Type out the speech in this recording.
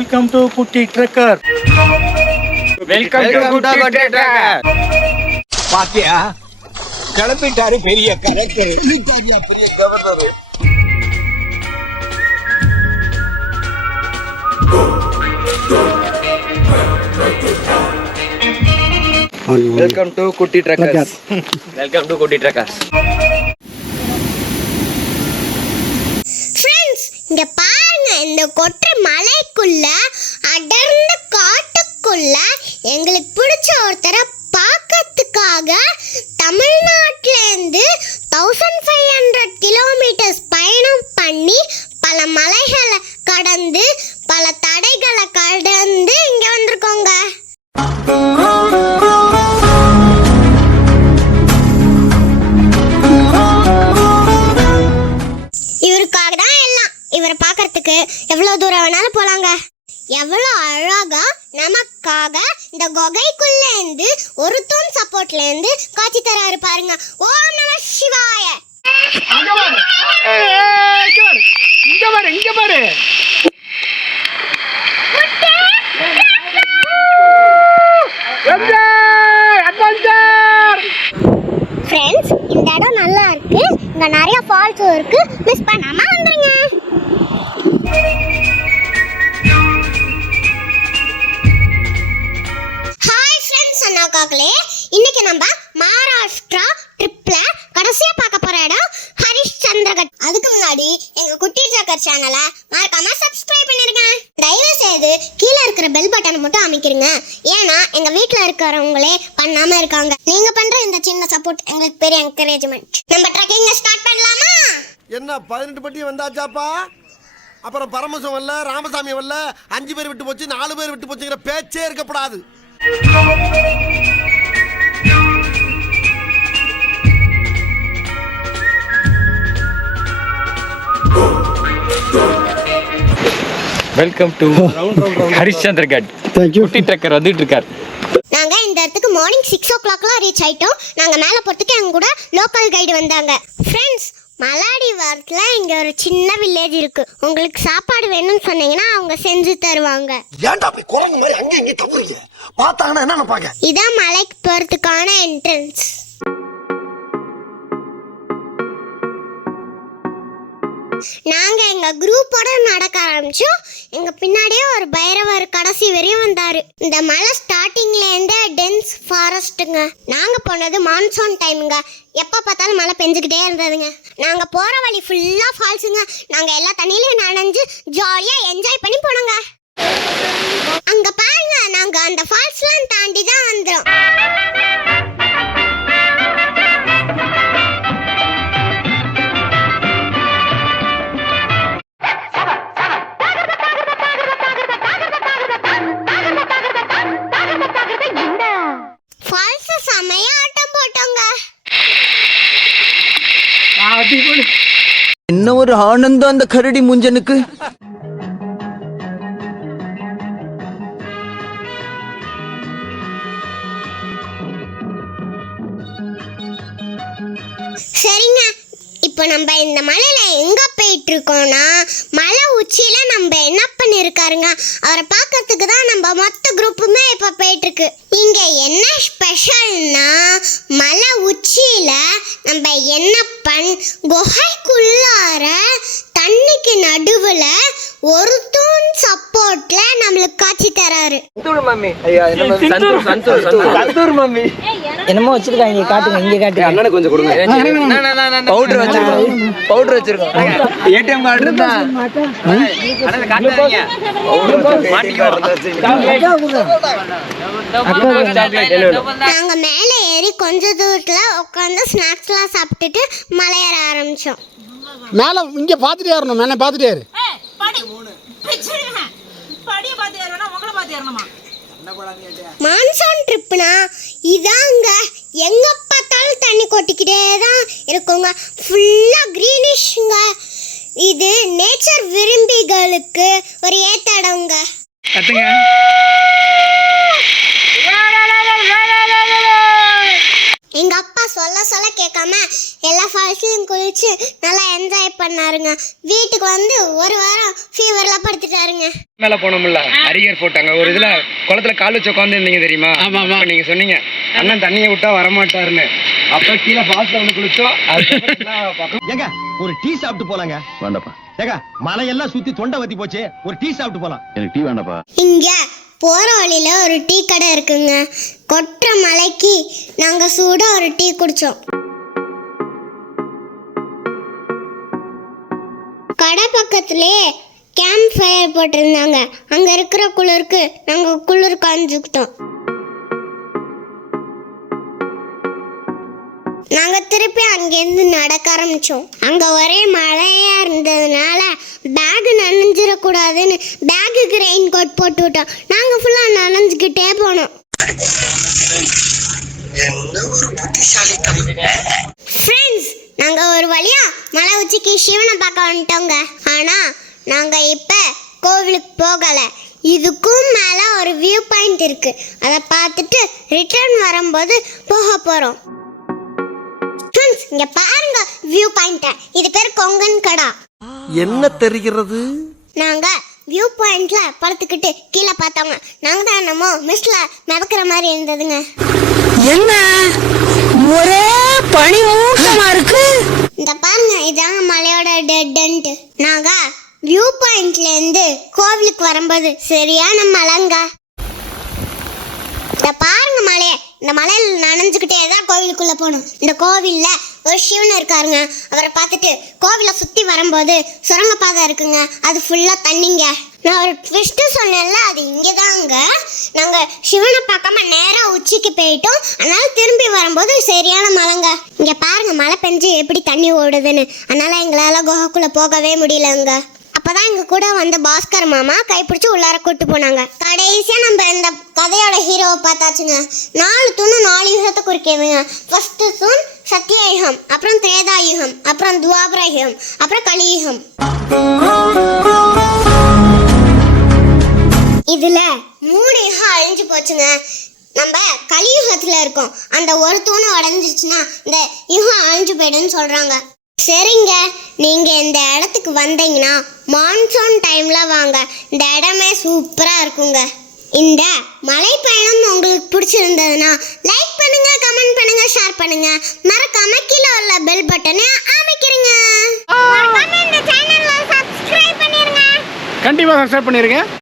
Welcome to குட்டி trucker. Welcome to குட்டி trucker. பாத்தியா கிளம்பிட்டாரு பெரிய கலெக்டர், பெரிய கவர்னர். வெல்கம் டு குட்டி ட்ரக்கர்ஸ். வெல்கம் டு குட்டி ட்ரக்கர்ஸ். ஃப்ரெண்ட்ஸ், இங்க பாருங்க, இந்த கொற்ற மலைக்குள்ள அடர்ந்த காட்டுக்குள்ள எங்களுக்கு பிடிச்ச ஒருத்தரை பார்க்கறதுக்காக தமிழ்நாட்டுல இருந்து 1500 கிலோமீட்டர்ஸ் பயணம் பண்ணி பல மலைகளை கடந்து பல தடைகளை கடந்து இங்க வந்திருக்கோங்க. இவருக்காக தான் எல்லாம். இவரை பார்க்கறதுக்கு எவ்வளவு தூரம் வேணாலும் போலாங்க. எவ்வளவு அழகா நமக்காக இந்த குகைக்குள்ள இருந்து ஒரு தூண் சப்போர்ட்ல இருந்து காட்சி தராரு பாருங்க. ஓம் நம சிவாய. இங்க பாரு. ஃப்ரெண்ட்ஸ், இந்த இடம் நல்லா இருக்கு. இங்க நிறைய ஃபால்ஸும் இருக்கு. மிஸ் பண்ணாம வந்துருங்க. ஹாய் ஃப்ரெண்ட்ஸ், அண்ணாக்காக்களே, இன்னைக்கு நம்ம மகாராஷ்டிரா ட்ரிப்ல கடைசியா பார்க்க போற இடம் ஹரிஷ்சந்திரகட். அதுக்கு முன்னாடி எங்க குட்டி ட்ரக்கர் சேனலை மறக்காம சப்ஸ்கிரைப் பண்ணிருங்க. தயவு செய்து கீழே இருக்கிற பெல் பட்டனை மட்டும் அமைக்கிறீங்க. ஏன்னா எங்க வீட்டுல இருக்கிறவங்களே பண்ணாம இருக்காங்க. நீங்க பண்ற இந்த சின்ன சப்போர்ட் எங்களுக்கு பெரிய என்கரேஜ்மெண்ட். நம்ம ட்ரக்கிங் ஸ்டார்ட் பண்ணலாமா? என்ன 18 பட்டி வந்தாச்சாப்பா? அப்புறம் பரமசம் வரல, ராமசாமி வரல, 5 பேர் விட்டு போச்சு, 4 பேர் விட்டு போச்சுங்கிற பேச்சே இருக்கப்படாது. Welcome to Harishchandragad. குட்டி ட்ரக்கர் வந்துட்டு இருக்கார். நாங்க இந்த இடத்துக்கு மார்னிங் 6 o'clock ரீச் ஆயிட்டோம். நாங்க மேல போறதுக்கு எங்க கூட லோக்கல் கைடு வந்தாங்க. ஃப்ரெண்ட்ஸ், மலாடி வாரத்துல இங்க ஒரு சின்ன வில்லேஜ் இருக்கு. உங்களுக்கு சாப்பாடு வேணும்னு சொன்னீங்கன்னா அவங்க செஞ்சு தருவாங்க. ஏன்டா அப்படி குரங்கு மாதிரி அங்க இங்க தவறீங்க? பார்த்தாங்கன்னா என்ன நினைப்பாங்க? இதான் மலைக்கு போறதுக்கான என்ட்ரன்ஸ். நாங்க எங்க குரூப்போட நடக்க ஆரம்பிச்சோம். எங்க பின்னாடியே ஒரு பைரவர் கடைசி வரையும் வந்தாரு. இந்த மலை ஸ்டார்டிங்ல இருந்தே டென்ஸ் ஃபாரஸ்ட்டுங்க. நாங்க போனது மான்சூன் டைமுங்க. எப்ப பார்த்தாலும் மழை பெஞ்சுக்கிட்டே இருந்ததுங்க. நாங்க போற வழி ஃபுல்லா ஃபால்ஸுங்க. நாங்க எல்லா தண்ணியிலும் நனைஞ்சு ஜாலியா என்ஜாய் பண்ணி போனோங்க. அங்க பாருங்க, நாங்க அந்த ஃபால்ஸ்லாம் தாண்டி தான் வந்தோம். என்ன ஒரு ஆனந்தம் அந்த கரடி முஞ்சனுக்கு. சரிங்க, இப்போ நம்ம இந்த மலையில எங்க போயிட்டு இருக்கோம்னா, மலை உச்சியில நம்ம என்ன பண்ணிருக்காருங்க, அவரை பார்க்கறதுக்கு தான் நம்ம மொத்த குரூப்புமே இப்ப போயிட்டு இருக்கு. இங்க என்ன ஸ்பெஷல்னா, மலை உச்சியில நம்ம என்னப்பன் குகைக்குள்ளார தண்ணிக்கு நடுவுல ஒரு தூண் சப்போர்ட்ல நம்மளுக்கு காட்சி தராரு. சந்தூர் மம்மி என்னமோ வச்சிருக்காங்க, காட்டுங்க, இங்க காட்டுங்க. அண்ணனுக்கு கொஞ்சம் கொடுங்க. பவுடர் வச்சிருக்கோம். ஏடிஎம் கார்டு இருந்தா நாங்க மேல ஏறி கொஞ்ச தூரத்துல உட்காந்து ஸ்நாக்ஸ்லாம் சாப்பிட்டுட்டு மலையேற ஆரம்பிச்சோம். மேல இங்க பாத்துட்டே ஏறணும். மேல பாத்துட்டே ஏறு. மான்சூன் ட்ரிப்னா இதாங்க. எங்க பார்த்தாலும் தண்ணி கொட்டிக்கிட்டே தான் இருக்குங்க. ஃபுல்லா கிரீனிஷ்ங்க. இது நேச்சர் விரும்பிகளுக்கு ஒரு ஏத்த இடங்க. எங்க அப்பா சொல்ல கேட்காம எல்லா ஃபால்ஸ்லயும் குளிச்சு நல்லா என்ஜாய் பண்ணாருங்க. வீட்டுக்கு வந்து ஒரு வாரம் ஃபீவர்ல படுத்துட்டாருங்க. மேல போனோம்ல அரியர் போட்டாங்க ஒரு இதுல குளத்துல கால் வச்சு உட்காந்து இருந்தீங்க தெரியுமா? அப்ப நீங்க சொன்னீங்க அண்ணன் தண்ணியை விட்டா வரமாட்டாருன்னு. அப்ப கீழே ஃபால்ஸ்ல வந்து குளிச்சோம். ஏங்க ஒரு டீ சாப்பிட்டு போலாங்க. வேண்டாப்பா. ஏங்க மலையெல்லாம் சுத்தி தொண்டை வத்தி போச்சு, ஒரு டீ சாப்பிட்டு போலாம். எனக்கு டீ வேண்டாப்பா. இங்க போற வழியில ஒரு டீ கடை இருக்குங்க. கொற்ற மலைக்கு நாங்க சூட ஒரு டீ குடிச்சோம். கடை பக்கத்துலயே கேம்ப் ஃபயர் போட்டிருந்தாங்க. அங்க இருக்கிற குளிருக்கு நாங்க குளிர் காஞ்சுக்கிட்டோம். நாங்க திருப்பி அங்கேருந்து நடக்க ஆரம்பிச்சோம். அங்க ஒரே மழையா இருந்ததுனால பேக் நனைஞ்சிடக்கூடாதுன்னு பேக்குக்கு ரெயின் கோட் போட்டு விட்டோம். நாங்க ஃபுல்லா நனைஞ்சுக்கிட்டே போனோம். ஃப்ரெண்ட்ஸ், நாங்க ஒரு வழியா மலை உச்சிக்கு சிவனை பார்க்க வந்துட்டோங்க. ஆனா நாங்க இப்ப கோவிலுக்கு போகல. இதுக்கும் மேல ஒரு வியூ பாயிண்ட் இருக்கு. அதை பார்த்துட்டு ரிட்டர்ன் வரும்போது போக போறோம். இங்க பாருங்க வியூ பாயிண்ட். இது பேர் கொங்கன் கடா. என்ன தெரிகிறது? நாங்க வியூ பாயிண்ட்ல படுத்துக்கிட்டு கீழே பார்த்தோங்க. நாங்க தான் என்னமோ மிஸ்ட்ல மிதக்கிற மாதிரி இருந்ததுங்க. என்ன ஒரே பனி மூட்டமா இருக்கு. இந்த பாருங்க இதாங்க மலையோட டெட் எண்ட். நாங்க வியூ பாயிண்ட்ல இருந்து கோவிலுக்கு வரும்போது சரியான மலைங்க. இந்த பாருங்க மலையை. இந்த மலையில நனைஞ்சுக்கிட்டே தான் கோவிலுக்குள்ள போகணும். இந்த கோவில்ல ஒரு சிவன் இருக்காருங்க. அவரை பார்த்துட்டு கோவிலை சுத்தி வரும்போது சுரங்கப்பாதை இருக்குங்க. அது ஃபுல்லா தண்ணிங்க. நான் ஒரு ட்விஸ்ட் சொன்னேன்ல, அது இங்கதாங்க. நாங்க சிவனை பார்க்காம நேரா உச்சிக்கு போயிட்டோம். அதனால திரும்பி வரும்போது சரியான மழைங்க. இங்க பாருங்க மழை பெஞ்சு எப்படி தண்ணி ஓடுதுன்னு. அதனால எங்களால குகைக்குள்ள போகவே முடியலங்க. அப்பதான் எங்க கூட வந்த பாஸ்கர் மாமா கைப்பிடிச்சு உள்ளார கூட்டு போனாங்க. கடைசியா நம்ம இந்த கதையோட ஹீரோவை பார்த்தாச்சுங்க. 4 தூணு 4 யுகத்தை குறிக்குதுங்க. ஃபர்ஸ்ட் தூண் சத்தியயுகம், அப்புறம் திரேதாயுகம், அப்புறம் துவாபர யுகம், அப்புறம் கலியுகம். இதுல 3 யுகம் அழிஞ்சு போச்சுங்க. நம்ம கலியுகத்துல இருக்கோம். அந்த ஒரு தூணு உடஞ்சிச்சுன்னா இந்த யுகம் அழிஞ்சு போயிடுன்னு சொல்றாங்க. சரிங்க, நீங்க இந்த இடத்துக்கு வந்தீங்கன்னா மான்சூன் டைம்ல வாங்க. இந்த இடமே சூப்பரா இருக்குங்க. இந்த மலை பயணம் உங்களுக்கு பிடிச்சிருந்ததுன்னா லைக் பண்ணுங்க, கமெண்ட் பண்ணுங்க, ஷேர் பண்ணுங்க. மறக்காம கீழே உள்ள பெல் பட்டனை அமைக்கிறீங்க. மறக்காம இந்த சேனலை சப்ஸ்கிரைப் பண்ணிருங்க. கண்டிப்பா சப்ஸ்கிரைப் பண்ணிருங்க.